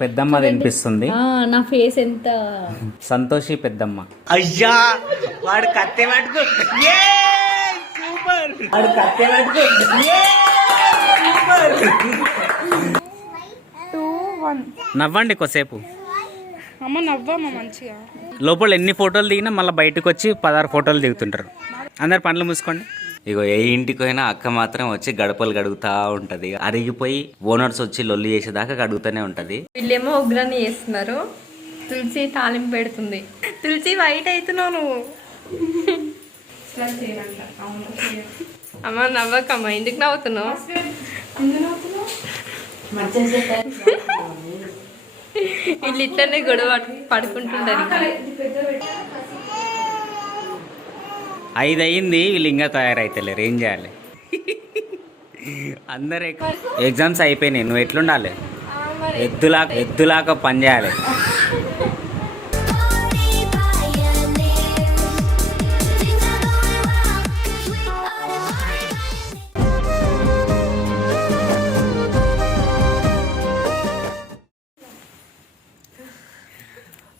పెద్దమ్మ తినిపిస్తుంది. ఆ, నా ఫేస్ ఎంత సంతోషి పెద్దమ్మ. అయ్యా వాడు కత్తి పట్టుకో ఏ! సూపర్. వాడు కత్తి పట్టుకో ఏ! సూపర్. నవ్వండి కొద్దిసేపు. అమ్మ నవ్వమ్మ మంచిగా. లోపల ఎన్ని ఫోటోలు దిగినా మళ్ళీ బయటకు వచ్చి పదహారు ఫోటోలు దిగుతుంటారు. అందరు పండ్లు మూసుకోండి. ఇగో ఏ ఇంటికి పోయినా అక్క మాత్రం వచ్చి గడపలు గడుగుతా ఉంటది. అరిగిపోయి ఓనర్స్ వచ్చి లొల్లి చేసేదాకా గడుగుతూనే ఉంటది. వీళ్ళేమో ఉగ్రాన్ని చేస్తున్నారు. తులసి తాలింపు పెడుతుంది. తులసి వైట్ అవుతున్నావు నువ్వు. అమ్మ నవ్వకమ్మ ఎందుకు నవ్వుతున్నావు? వీళ్ళు ఇట్లనే గొడవ పడు- పడుకుంటుంటారు. ఐదు అయింది వీళ్ళు ఇంకా తయారైతలేరు. ఏం చేయాలి? అందరు ఎగ్జామ్స్ అయిపోయినాయి. నువ్వు ఎట్లుండాలి? ఎద్దులా ఎద్దులాగా పని చేయాలి.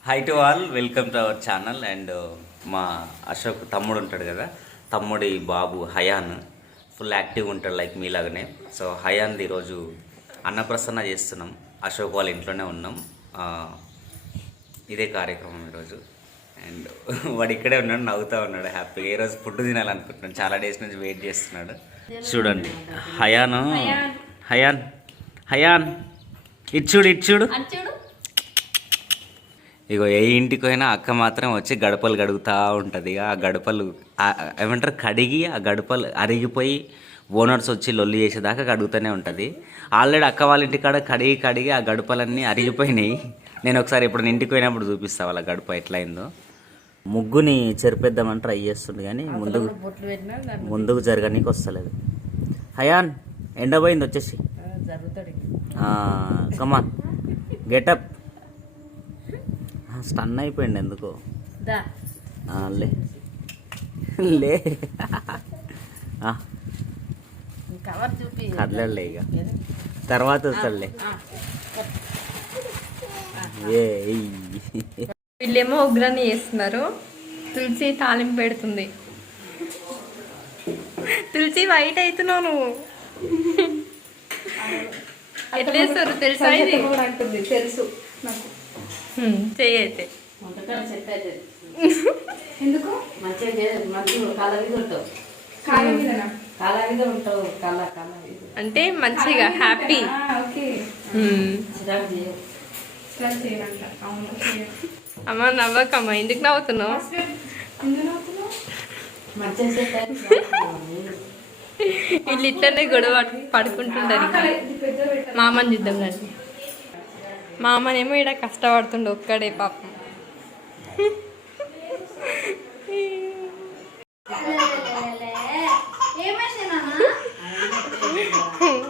Hi to all welcome to our channel and మా అశోక్ తమ్ముడు ఉంటాడు కదా తమ్ముడి బాబు హయాన్ ఫుల్ యాక్టివ్ ఉంటాడు లైక్ మీలాగనే. సో హయాన్ది ఈరోజు అన్నప్రసన్న చేస్తున్నాం. అశోక్ వాళ్ళ ఇంట్లోనే ఉన్నాం. ఇదే కార్యక్రమం ఈరోజు. అండ్ వాడు ఇక్కడే ఉన్నాడు నవ్వుతూ ఉన్నాడు హ్యాపీగా. ఏ రోజు ఫుడ్ తినాలనుకుంటున్నాడు చాలా డేస్ నుంచి వెయిట్ చేస్తున్నాడు. చూడండి. హయాన్ హయాన్. హయాన్ ఇచ్చుడు ఇచ్చుడు చూడు. ఇగో ఏ ఇంటికి పోయినా అక్క మాత్రం వచ్చి గడపలు గడుగుతూ ఉంటుంది. ఆ గడపలు ఏమంటారు కడిగి ఆ గడపలు అరిగిపోయి ఓనర్స్ వచ్చి లొల్లి చేసేదాకా కడుగుతూనే ఉంటుంది. ఆల్రెడీ అక్క వాళ్ళ ఇంటికాడ కడిగి కడిగి ఆ గడపలన్నీ అరిగిపోయినాయి. నేను ఒకసారి ఇప్పుడు ఇంటికి పోయినప్పుడు చూపిస్తా వాళ్ళ గడప ఎట్లయిందో. ముగ్గుని చెరిపేద్దామని ట్రై చేస్తుంది కానీ ముందుకు ముందుకు జరగనీకి వస్తలేదు. హయాన్ ఎండబోయింది వచ్చేసి. కమాన్ గెటప్ స్టన్ అయిపోయింది ఎందుకో. ఆ, లే. లే. ఆ, కవర్ చూపి. కదలలే ఇక. తర్వాత ఏ ఎయ్. వీళ్ళేమో ఉగ్రాన్ని చేస్తున్నారు తులసి తాలింపు పెడుతుంది. తులసి వైట్ అవుతున్నావు నువ్వు. ఎట్లా చేస్తారు తెలుసా తెలుసు నాకు. చెయ్యి అయితే ఎందుకు? అంటే మంచిగా హ్యాపీ. అమ్మ నవ్వకమ్మ. ఎందుకు నవ్వుతున్నావు? వీళ్ళు ఇట్లనే గొడవ పడు- పడుకుంటుంటారు ఇది పెద్ద పెట్ట మామని చూద్దాం రండి. మా అమ్మనేమో ఇక్కడ కష్టపడుతుండే ఒక్కడే పాపం.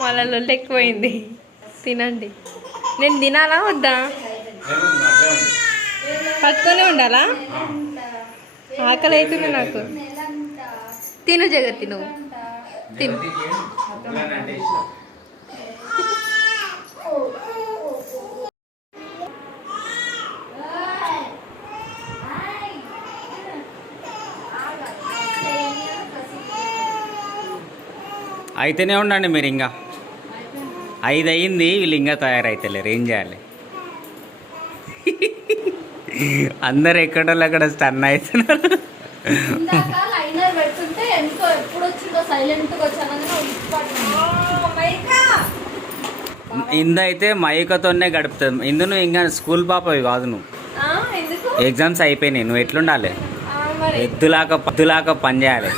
వాళ్ళ లొల్లు ఎక్కువైంది. తినండి. నేను తినాలా వద్దా? పట్టుకొని ఉండాలా? ఆకలి అవుతుంది నాకు. తిను జగత్తి నువ్వు. తిను. అయితేనే ఉండండి మీరు ఇంకా. ఐదు అయింది వీళ్ళు ఇంకా తయారైతలేరు ఏం చేయాలి? అందరు ఎక్కడోళ్ళు అక్కడ స్టన్ అవుతున్నారు ఇందాక లైనర్ పెడుతుంటే ఎందుకో ఎప్పుడు వచ్చిందో సైలెంట్గా వచ్చానని ఇంద అయితే మైకతోనే గడుపుతుంది ఇందు నువ్వు ఇంకా స్కూల్ పాపవి కాదు నువ్వు. ఎందుకు? ఎగ్జామ్స్ అయిపోయినాయి నువ్వు ఎట్లుండాలి? ఎద్దులాగా ఎద్దులాగా పని చేయాలి.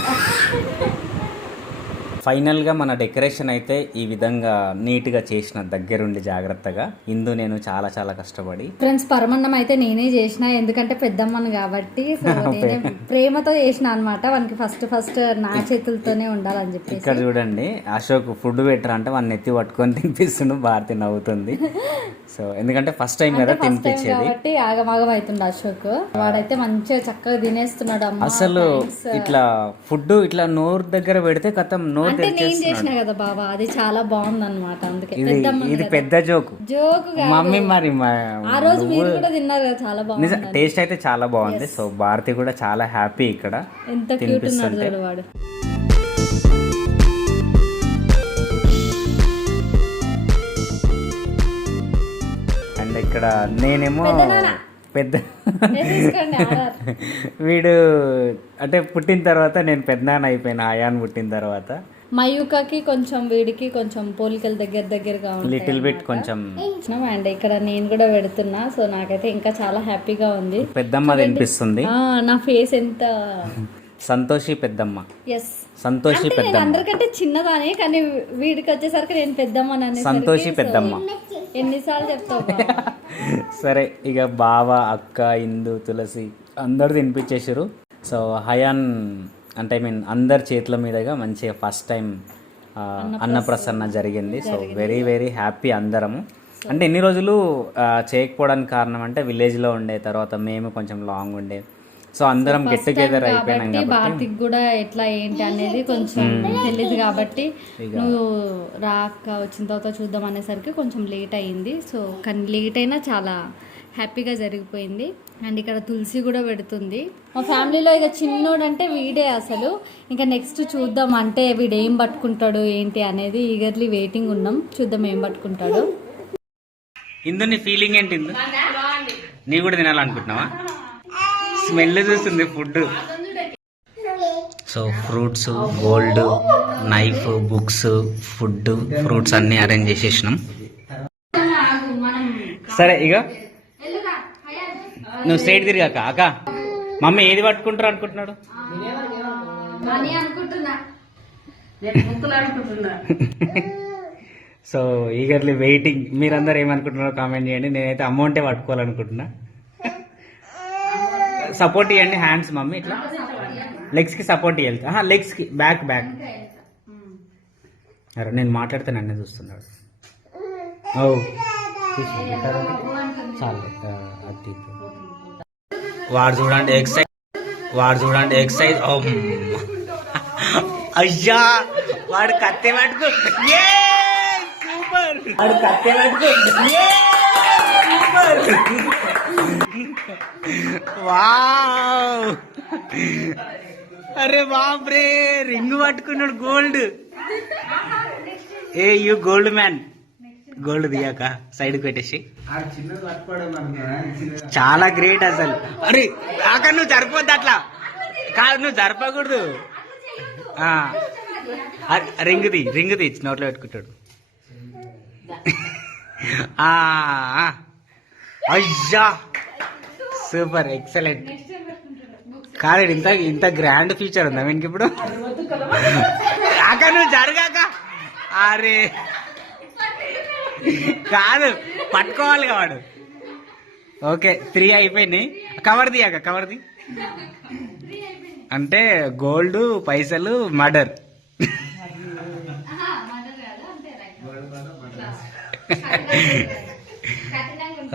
ఫైనల్గా మన డెకరేషన్ అయితే ఈ విధంగా నీట్గా చేసిన దగ్గరుండి జాగ్రత్తగా. ఇందు నేను చాలా చాలా కష్టపడి ఫ్రెండ్స్ పరమన్నం అయితే నేనే చేసిన. ఎందుకంటే పెద్దమ్మను కాబట్టి సో నేనే ప్రేమతో చేసిన అనమాట వానికి ఫస్ట్ ఫస్ట్ నా చేతులతోనే ఉండాలని చెప్పేసి. ఇక్కడ చూడండి అశోక్ ఫుడ్ పెట్టరా అంటే వాడిని ఎత్తి పట్టుకొని తినిపిస్తుండు. భారతి నవ్వుతుంది. సో ఎందుకంటే ఫస్ట్ టైం కదా తినిపించేది. కాబట్టి ఆగమాగం అవుతుండే అశోక్. వాడైతే మంచిగా చక్కగా తినేస్తున్నాడు అసలు. ఇట్లా ఫుడ్ ఇట్లా నోరు దగ్గర పెడితే కథం నోరు అంటే నేను చేసిన కదా బాబా అది చాలా బాగుంది అనమాట అందుకే. ఇది పెద్ద జోకు. జోకు మమ్మీ మరి ఆ రోజు మీరు కూడా తిన్నారు కదా చాలా బాగుంది టేస్ట్ అయితే చాలా బాగుంది. సో భారతి కూడా చాలా హ్యాపీ ఇక్కడ ఎంత క్యూట్ ఉన్నాడు తినిపిస్తుంటే. చూడు వాడు. అండ్ ఇక్కడ. నేనేమో పెద్ద. వీడు అంటే పుట్టిన తర్వాత నేను పెద్దనాన్న అయిపోయిన ఆయాన్ పుట్టిన తర్వాత. మయూకకి కొంచెం వీడికి కొంచెం పోలికలు దగ్గర దగ్గరగా లిటిల్ బిట్ కొంచెం. అండ్ ఇక్కడ నేను కూడా పెడుతున్నా సో నాకైతే ఇంకా చాలా హ్యాపీగా ఉంది. పెద్దమ్మ తినిపిస్తుంది. ఆ, నా ఫేస్ ఎంత సంతోషి పెద్దమ్మ. ఎస్ సంతోషి అంటే నేను పెద్దమ్మ. అందరికంటే చిన్నదానే కానీ వీడికి వచ్చేసరికి నేను పెద్దమ్మ సంతోషి పెద్దమ్మ. ఎన్నిసార్లు చెప్తావు? బావ? సరే ఇక బావ అక్క ఇందు తులసి అందరు తినిపించేసారు సో హయాన్ అంటే ఐ మీన్ అందరి చేతుల మీదుగా మంచిగా ఫస్ట్ టైం అన్నప్రసన్న జరిగింది. సో వెరీ వెరీ హ్యాపీ అందరము. అంటే ఎన్ని రోజులు ఆ, చేయకపోవడానికి కారణం అంటే విలేజ్లో ఉండే తర్వాత మేము కొంచెం లాంగ్ ఉండే. సో అందరం గెట్ టుగెదర్ అయిపోయినాం కాబట్టి కూడా ఎట్లా ఏంటి అనేది కొంచెం తెలియదు కాబట్టి నువ్వు రాక వచ్చిన తర్వాత చూద్దాం అనేసరికి కొంచెం లేట్ అయింది. సో కానీ లేట్ అయినా చాలా హ్యాపీగా జరిగిపోయింది. అండ్ ఇక్కడ తులసి కూడా పెడుతుంది. మా ఫ్యామిలీలో ఇక చిన్నోడు అంటే వీడే అసలు. ఇంకా నెక్స్ట్ చూద్దాం అంటే వీడు ఏం పట్టుకుంటాడు ఏంటి అనేది ఈగర్లీ వెయిటింగ్ ఉన్నాం. చూద్దాం ఏం పట్టుకుంటాడు. ఇందు నీ ఫీలింగ్ ఏంటి ఇందు? నీ కూడా తినాలనుకుంటున్నావా? స్మెల్ చూస్తుంది food so fruits gold knife books food fruits అన్ని అరేంజ్ చేసేసినాం. సరే ఇక నువ్వు స్ట్రైట్ తిరిగాక అక్క మమ్మీ ఏది పట్టుకుంటారు అనుకుంటున్నాడు? సో ఈగర్లీ వెయిటింగ్ మీరందరూ ఏమనుకుంటున్నారో కామెంట్ చేయండి. నేనైతే అమౌంటే పట్టుకోవాలనుకుంటున్నా. సపోర్ట్ ఇవ్వండి హ్యాండ్స్ మమ్మీ ఇట్లా. లెగ్స్కి సపోర్ట్ ఇవ్వాలి లెగ్స్కి బ్యాక్ బ్యాక్ అరే నేను మాట్లాడితే నన్నే చూస్తున్నాడు ఓ. చాలు అది. వాడు చూడండి ఎక్సైజ్ వాడు చూడండి ఎక్సైజ్. అయ్యా వాడు కత్తి పట్టుకో సూపర్. వాడు కత్తి పట్టుకో సూపర్ వావ్. అరే బాబ్రే రింగ్ పట్టుకున్నాడు గోల్డ్. ఏ యూ గోల్డ్ మ్యాన్. గోల్డ్ దియాక సైడ్ పెట్టేసి. చాలా గ్రేట్ అసలు. అరే అక్కడ నువ్వు సరిపోద్ది అట్లా. కాదు నువ్వు జరపకూడదు ఆ, రింగ్ ది రింగ్ ది నోట్లో పెట్టుకుంటాడు. ఆ. అయ్యా. Super excellent. కాదు ఇంత ఇంత గ్రాండ్ ఫీచర్ ఉందా వీనికి ఇప్పుడు? అక్క నువ్వు జరగాక అరే. కాదు పట్టుకోవాలి వాడు. ఓకే త్రీ అయిపోయినాయి. కవర్ దియాక కవర్ ది. అంటే గోల్డ్ పైసలు మర్డర్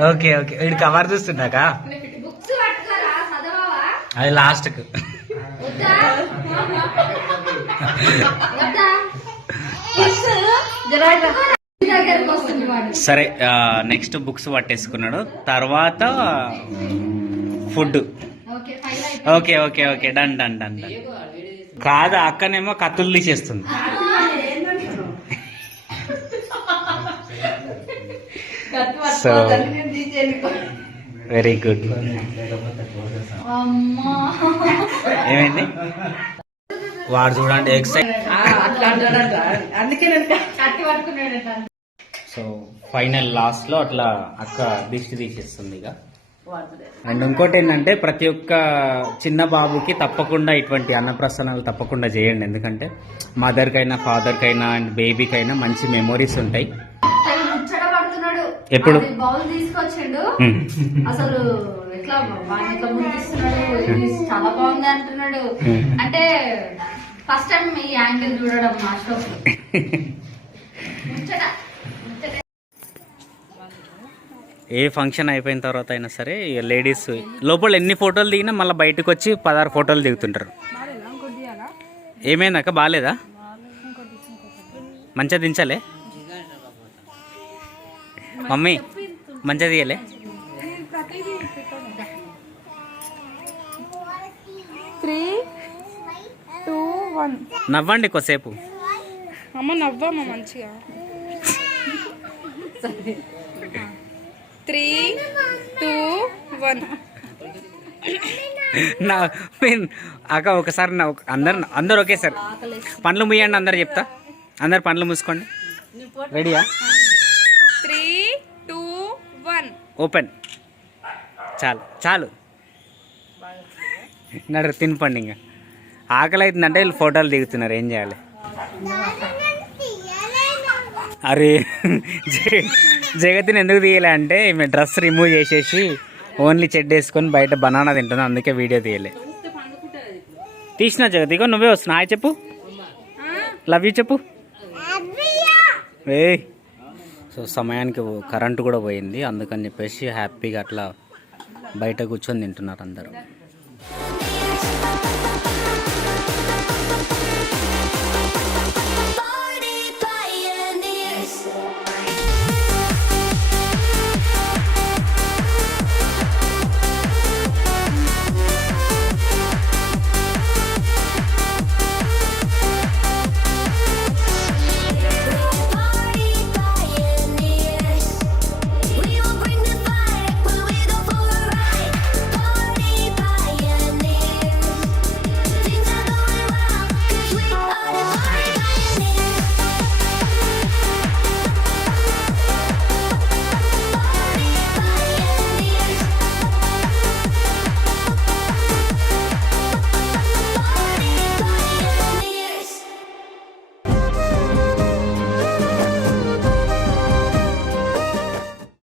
ఓకే ఓకే. వీడు కవర్ చూస్తుంటాక అది లాస్ట్కు. సరే నెక్స్ట్ బుక్స్ పట్టేసుకున్నాడు. తర్వాత food. Okay okay okay done done done done. కాదు అక్కనేమో కత్తులు తీసేస్తుంది. సో వెరీ గుడ్ ఏమైంది? వాడు చూడండి ఎక్సైట్ సో ఫైనల్ లాస్ట్లో అట్లా అక్క దిష్టి తీసేస్తుంది ఇక. అండ్ ఇంకోటి ఏంటంటే ప్రతి ఒక్క చిన్న బాబుకి తప్పకుండా ఇటువంటి అన్నప్రసన్నాలు తప్పకుండా చేయండి. ఎందుకంటే మదర్కైనా ఫాదర్కైనా అండ్ బేబీకైనా మంచి మెమొరీస్ ఉంటాయి. ఎప్పుడు? బౌల్ తీసుకొచ్చిండు. హ్మ్. అసలు ఎట్లా వాడిని ఇట్లా ముందిస్తున్నాడు ఇది చాలా బాగుంది అంటున్నాడు. అంటే ఫస్ట్ టైం ఈ యాంగిల్ చూడడం మా. ఏ ఫంక్షన్ అయిపోయిన తర్వాత అయినా సరే ఇక లేడీస్ లోపల ఎన్ని ఫోటోలు దిగినా మళ్ళీ బయటకు వచ్చి పదహారు ఫోటోలు దిగుతుంటారు. ఏమైందక్క బాగాలేదా? మంచిగా దించాలే? మమ్మీ మంచిగా తీయలే. Three two one. నవ్వండి కొద్దిసేపు. అమ్మ నవ్వమ్మ మంచిగా. Three two one. నా మీన్ అక్క ఒకసారి నా అందరు అందరు ఒకేసారి. పండ్లు ముయ్యండి అందరు చెప్తా. అందరు పండ్లు మూసుకోండి. రెడీయా ఓపెన్. చాలు చాలు. నడు తినపండి ఇంకా. ఆకలి అవుతుందంటే వీళ్ళు ఫోటోలు దిగుతున్నారు ఏం చేయాలి? అరే జగ- జగతిని ఎందుకు తీయలే అంటే ఈమె డ్రెస్ రిమూవ్ చేసేసి ఓన్లీ చెడ్ వేసుకొని బయట బనానా తింటుంది అందుకే వీడియో తీయలే. తీసిన జగతి ఇగో నువ్వే వస్తున్నా చెప్పు. లవ్ యూ చెప్పు. ఏ సో సమయానికి కరెంటు కూడా పోయింది. అందుకని చెప్పేసి హ్యాపీగా అట్లా బయట కూర్చొని తింటున్నారు అందరూ.